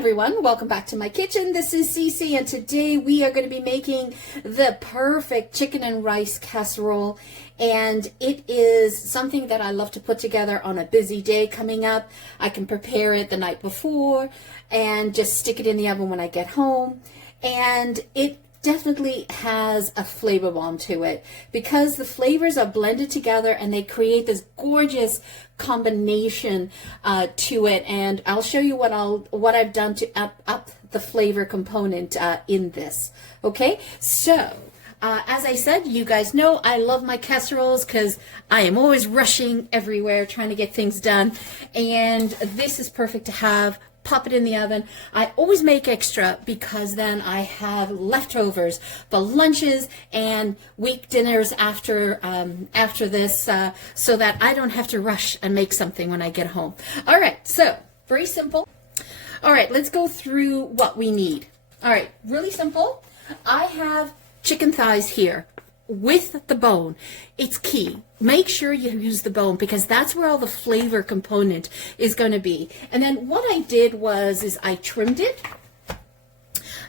everyone, welcome back to my kitchen. This is Cece, and today we are going to be making the perfect chicken and rice casserole, and it is something that I love to put together on a busy day coming up. I can prepare it the night before and just stick it in the oven when I get home, and it definitely has a flavor bomb to it because the flavors are blended together and they create this gorgeous combination to it. And I'll show you what I've done to up the flavor component in this. Okay, so as I said, you guys know I love my casseroles because I am always rushing everywhere trying to get things done, and this is perfect to have. Pop it in the oven. I always make extra because then I have leftovers for lunches and week dinners after this, so that I don't have to rush and make something when I get home. All right, so very simple. All right, let's go through what we need. All right, really simple. I have chicken thighs here with the bone. It's key. Make sure you use the bone because that's where all the flavor component is going to be. And then what I did was I trimmed it.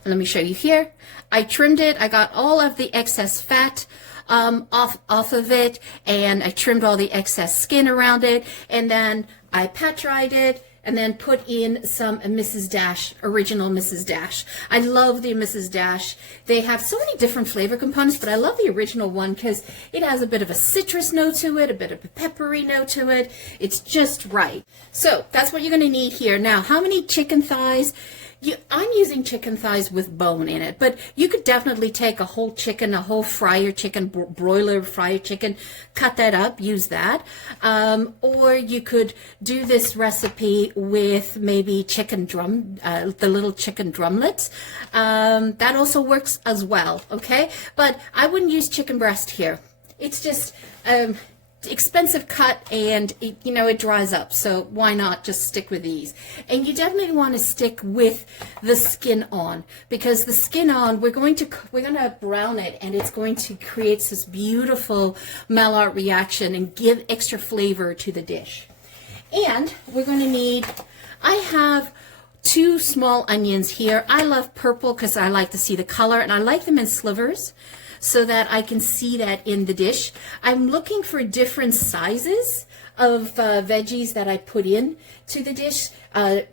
Let me show you here. I trimmed it. I got all of the excess fat off of it, and I trimmed all the excess skin around it, and then I pat dried it, and then put in some Mrs. Dash, original Mrs. Dash. I love the Mrs. Dash. They have so many different flavor components, but I love the original one because it has a bit of a citrus note to it, a bit of a peppery note to it. It's just right. So that's what you're going to need here. Now, how many chicken thighs? I'm using chicken thighs with bone in it, but you could definitely take a whole chicken, a whole fryer chicken, broiler fryer chicken, cut that up, use that. Or you could do this recipe with maybe chicken the little chicken drumlets. That also works as well, okay? But I wouldn't use chicken breast here. It's just expensive cut, and it dries up, so why not just stick with these? And you definitely want to stick with the skin on, because the skin on, we're going to brown it, and it's going to create this beautiful Maillard reaction and give extra flavor to the dish. And we're going to need, I have 2 small onions here. I love purple because I like to see the color, and I like them in slivers so that I can see that in the dish. I'm looking for different sizes of veggies that I put in to the dish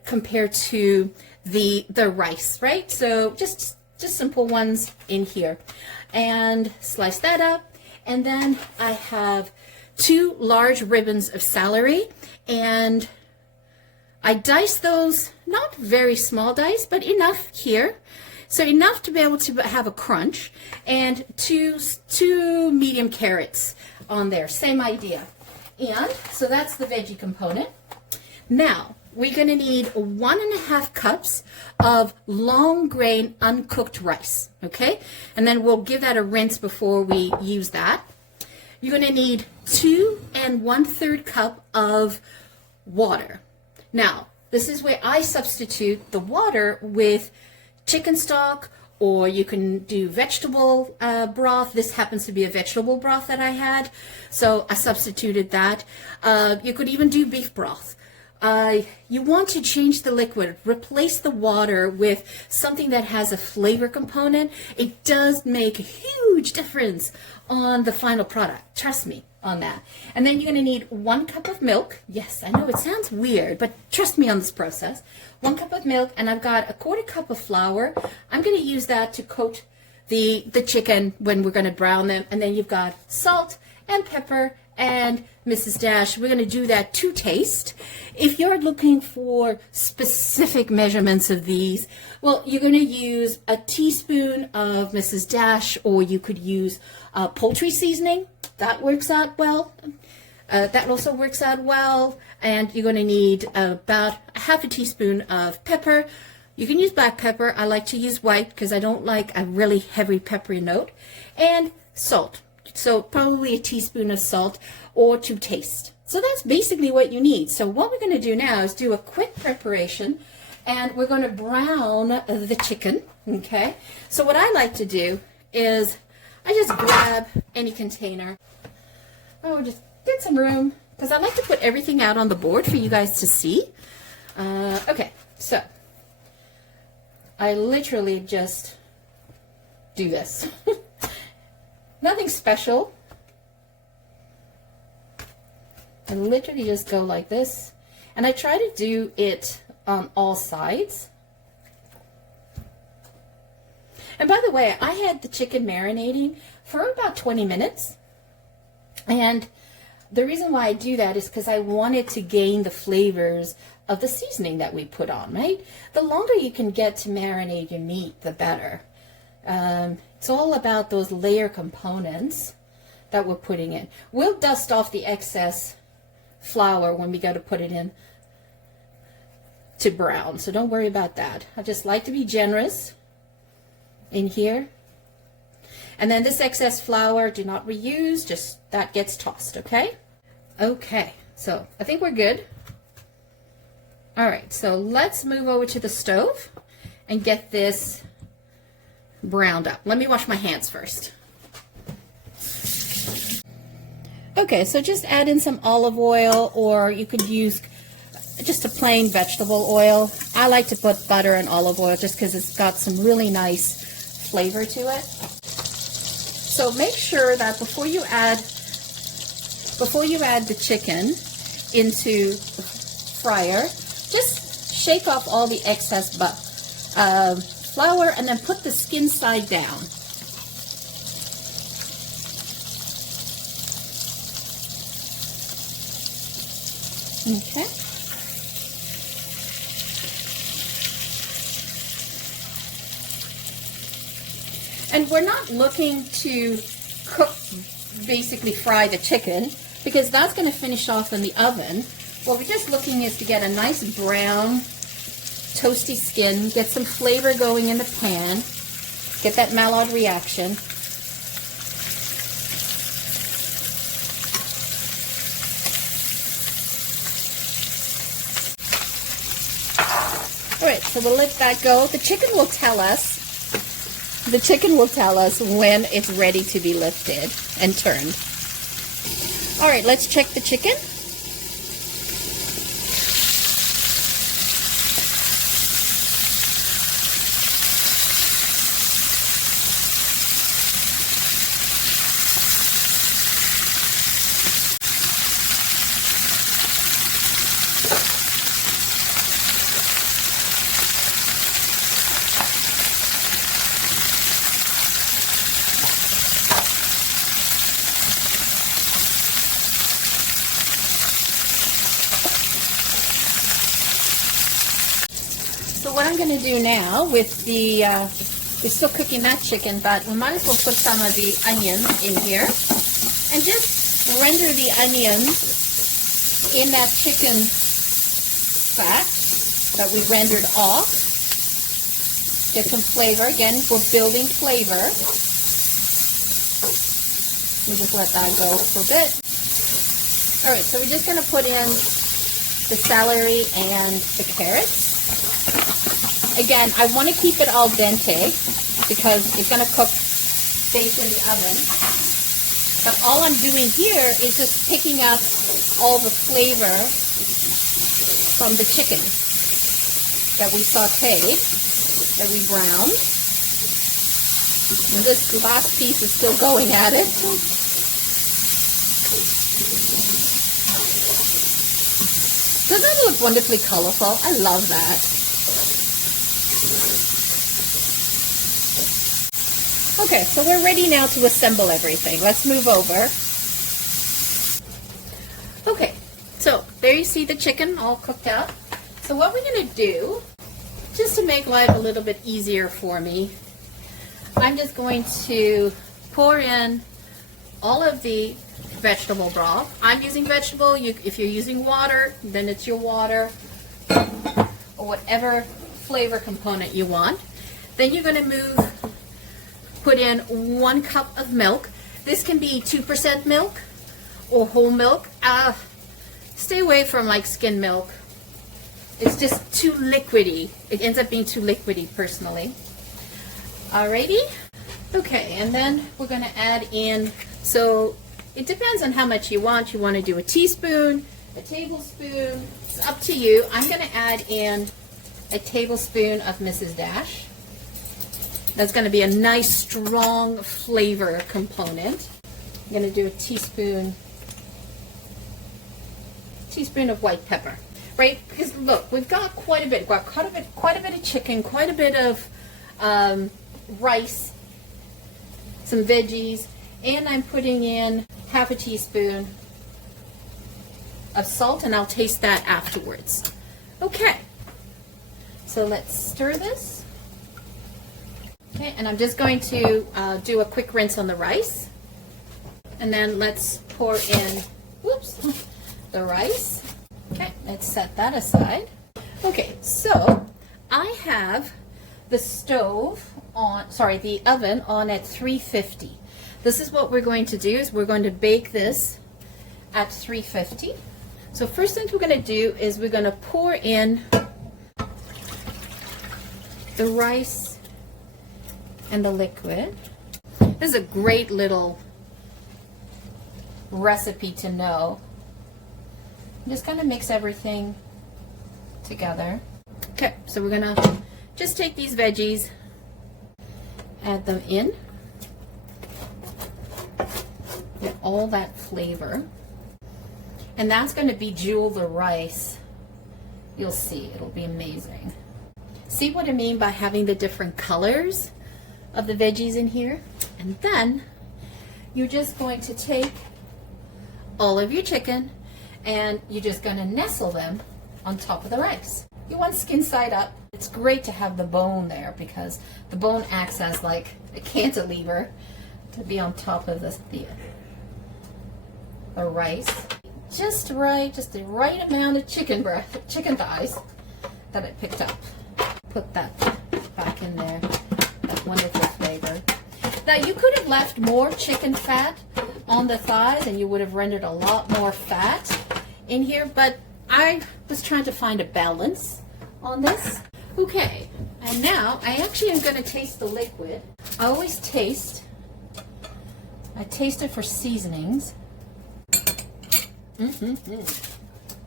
compared to the rice, right? So just simple ones in here. And slice that up. And then I have 2 large ribbons of celery, and I diced those, not very small dice, but enough here. So enough to be able to have a crunch, and two medium carrots on there, same idea. And so that's the veggie component. Now we're going to need 1.5 cups of long grain uncooked rice, okay? And then we'll give that a rinse before we use that. You're going to need 2 1/3 cup of water. Now this is where I substitute the water with chicken stock, or you can do vegetable broth. This happens to be a vegetable broth that I had, so I substituted that. You could even do beef broth. You want to change the liquid, replace the water with something that has a flavor component. It does make a huge difference on the final product. Trust me on that. And then you're going to need 1 cup of milk. Yes, I know it sounds weird, but trust me on this process. 1 cup of milk, and I've got 1/4 cup of flour. I'm going to use that to coat the chicken when we're going to brown them. And then you've got salt and pepper and Mrs. Dash. We're going to do that to taste. If you're looking for specific measurements of these, well, you're going to use a teaspoon of Mrs. Dash, or you could use poultry seasoning. That works out well. That also works out well. And you're going to need about 1/2 teaspoon of pepper. You can use black pepper. I like to use white because I don't like a really heavy peppery note. And salt. So probably a teaspoon of salt, or to taste. So that's basically what you need. So what we're going to do now is do a quick preparation, and we're going to brown the chicken, okay? So what I like to do is I just grab any container. Oh, just get some room, because I like to put everything out on the board for you guys to see. Okay, so I literally just do this. Nothing special. I literally just go like this, and I try to do it on all sides. And by the way, I had the chicken marinating for about 20 minutes. And the reason why I do that is because I wanted to gain the flavors of the seasoning that we put on, right? The longer you can get to marinate your meat, the better. It's all about those layer components that we're putting in. We'll dust off the excess flour when we go to put it in to brown, so don't worry about that. I just like to be generous in here. And then this excess flour, do not reuse, just that gets tossed, okay? Okay, so I think we're good. All right, so let's move over to the stove and get this browned up. Let me wash my hands first. Okay, so just add in some olive oil, or you could use just a plain vegetable oil. I like to put butter and olive oil just because it's got some really nice flavor to it. So make sure that before you add the chicken into the fryer, just shake off all the excess flour and then put the skin side down. Okay. And we're not looking to cook, basically fry the chicken, because that's going to finish off in the oven. What we're just looking is to get a nice brown, toasty skin, get some flavor going in the pan, get that Maillard reaction. All right, so we'll let that go. The chicken will tell us when it's ready to be lifted and turned. All right, let's check the chicken. So what I'm going to do now with the, we're still cooking that chicken, but we might as well put some of the onions in here and just render the onions in that chicken fat that we rendered off. Get some flavor. Again, we're building flavor. We'll just let that go for a bit. All right, so we're just going to put in the celery and the carrots. Again, I want to keep it al dente because it's going to cook safe in the oven. But all I'm doing here is just picking up all the flavor from the chicken that we sautéed, that we browned. And this last piece is still going at it. Doesn't that look wonderfully colorful? I love that. Okay, so we're ready now to assemble everything. Let's move over. Okay, so there you see the chicken all cooked out. So what we're going to do, just to make life a little bit easier for me, I'm just going to pour in all of the vegetable broth. I'm using vegetable. If you're using water, then it's your water, or whatever flavor component you want. Then you're going to put in 1 cup of milk. This can be 2% milk or whole milk. Stay away from like skim milk. It's just too liquidy. It ends up being too liquidy personally. Alrighty. Okay, and then we're going to add in, so it depends on how much you want. You want to do a teaspoon, a tablespoon. It's up to you. I'm going to add in a tablespoon of Mrs. Dash. That's going to be a nice strong flavor component. I'm going to do a teaspoon of white pepper, right? Because look, we've got quite a bit. We've got quite a bit of chicken, quite a bit of rice, some veggies, and I'm putting in half a teaspoon of salt, and I'll taste that afterwards. Okay, so let's stir this. Okay, and I'm just going to do a quick rinse on the rice, and then let's pour in, whoops, the rice. Okay, let's set that aside. Okay, so I have the oven on at 350. This is what we're going to do, is we're going to bake this at 350. So first thing we're going to do is we're going to pour in the rice and the liquid. This is a great little recipe to know. I'm just going to mix everything together. Okay, so we're going to just take these veggies, add them in, get all that flavor, and that's going to bejewel the rice. You'll see, it'll be amazing. See what I mean by having the different colors of the veggies in here? And then you're just going to take all of your chicken and you're just going to nestle them on top of the rice. You want skin side up. It's great to have the bone there because the bone acts as like a cantilever to be on top of the rice. Just right, just the right amount of chicken thighs that I picked up. Put that back in there. That wonderful flavor. Now you could have left more chicken fat on the thighs and you would have rendered a lot more fat in here, but I was trying to find a balance on this. Okay, and now I actually am going to taste the liquid. I always taste. I taste it for seasonings.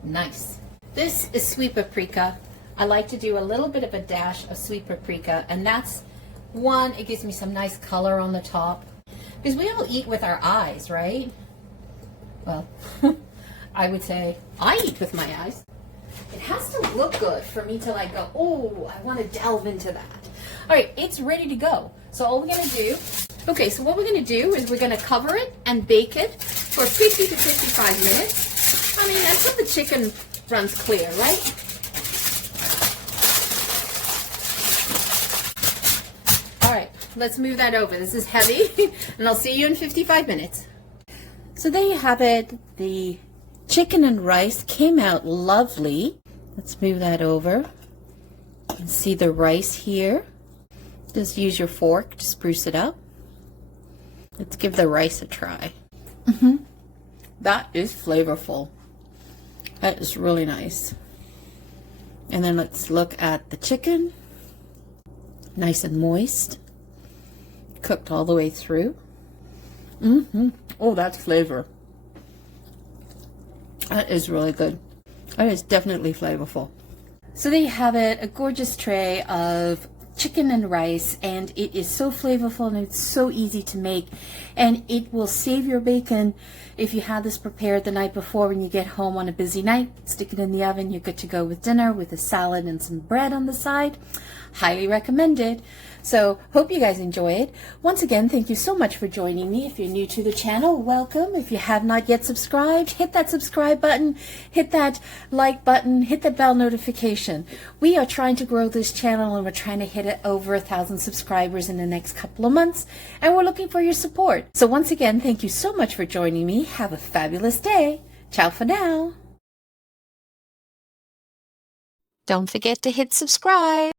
Nice. This is sweet paprika. I like to do a little bit of a dash of sweet paprika, and that's one, it gives me some nice color on the top. Because we all eat with our eyes, right? Well, I would say I eat with my eyes. It has to look good for me to like go, oh, I want to delve into that. All right, it's ready to go. So all we're going to do, okay, so what we're going to do is we're going to cover it and bake it for 50 to 55 minutes. I mean, until the chicken runs clear, right? All right, let's move that over. This is heavy, and I'll see you in 55 minutes. So there you have it. The chicken and rice came out lovely. Let's move that over. You can see the rice here. Just use your fork to spruce it up. Let's give the rice a try. That is flavorful. That is really nice. And then let's look at the chicken. Nice and moist. Cooked all the way through. Oh, that's flavor. That is really good. That is definitely flavorful. So there you have it, a gorgeous tray of chicken and rice, and it is so flavorful and it's so easy to make, and it will save your bacon if you had this prepared the night before. When you get home on a busy night, stick it in the oven, you're good to go with dinner with a salad and some bread on the side. Highly recommended. So hope you guys enjoy it. Once again, thank you so much for joining me. If you're new to the channel, welcome. If you have not yet subscribed, hit that subscribe button, hit that like button, hit the bell notification. We are trying to grow this channel, and we're trying to hit it over 1,000 subscribers in the next couple of months, and we're looking for your support. So once again, thank you so much for joining me. Have a fabulous day. Ciao for now. Don't forget to hit subscribe.